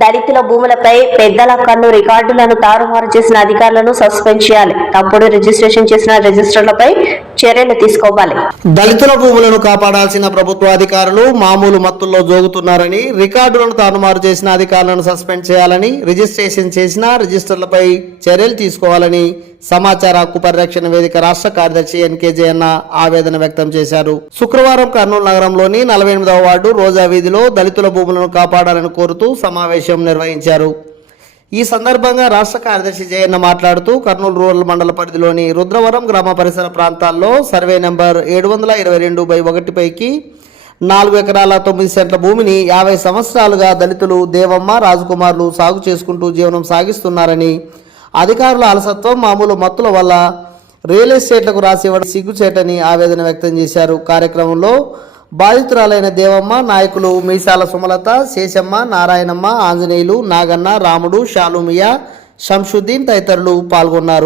దళితుల భూములపై పెద్దల కన్ను రికార్డులను తారుమారు చేసిన అధికారులను సస్పెండ్ చేయాలి. తప్పుడు రిజిస్ట్రేషన్ చేసిన రిజిస్టర్లపై చర్యలు తీసుకోవాలి. దళితుల భూములను కాపాడాల్సిన ప్రభుత్వ అధికారులు మామూలు మత్తుల్లో జోగుతున్నారని, రికార్డులను తారుమారు చేసిన అధికారులను సస్పెండ్ చేయాలని, రిజిస్ట్రేషన్ చేసిన రిజిస్టర్లపై చర్యలు తీసుకోవాలని సమాచార హక్కు పరిరక్షణ వేదిక రాష్ట్ర కార్యదర్శి ఎన్కేజయన్న ఆవేదన వ్యక్తం చేశారు. శుక్రవారం కర్నూలు నగరంలోని 48వ వార్డు రోజా వీధిలో దళితుల భూములను కాపాడాలని కోరుతూ సమావేశం నిర్వహించారు. ఈ సందర్భంగా రాష్ట్ర కార్యదర్శి జయన్న మాట్లాడుతూ కర్నూలు రూరల్ మండల పరిధిలోని రుద్రవరం గ్రామ పరిసర ప్రాంతాల్లో సర్వే నెంబర్ 722/1 పైకి 4 ఎకరాల 9 సెంట్ల భూమిని 50 సంవత్సరాలుగా దళితులు దేవమ్మ రాజకుమారులు సాగు చేసుకుంటూ జీవనం సాగిస్తున్నారని, అధికారుల అలసత్వం మామూలు మత్తుల వల్ల రియల్ ఎస్టేట్లకు రాసివ్వడం సిగ్గుచేటని ఆవేదన వ్యక్తం చేశారు. కార్యక్రమంలో బాధితురాలైన దేవమ్మ, నాయకులు మీసాల సుమలత, శేషమ్మ, నారాయణమ్మ, ఆంజనేయులు, నాగన్న, రాముడు, షాలుమియా, షంషుద్దీన్ తదితరులు పాల్గొన్నారు.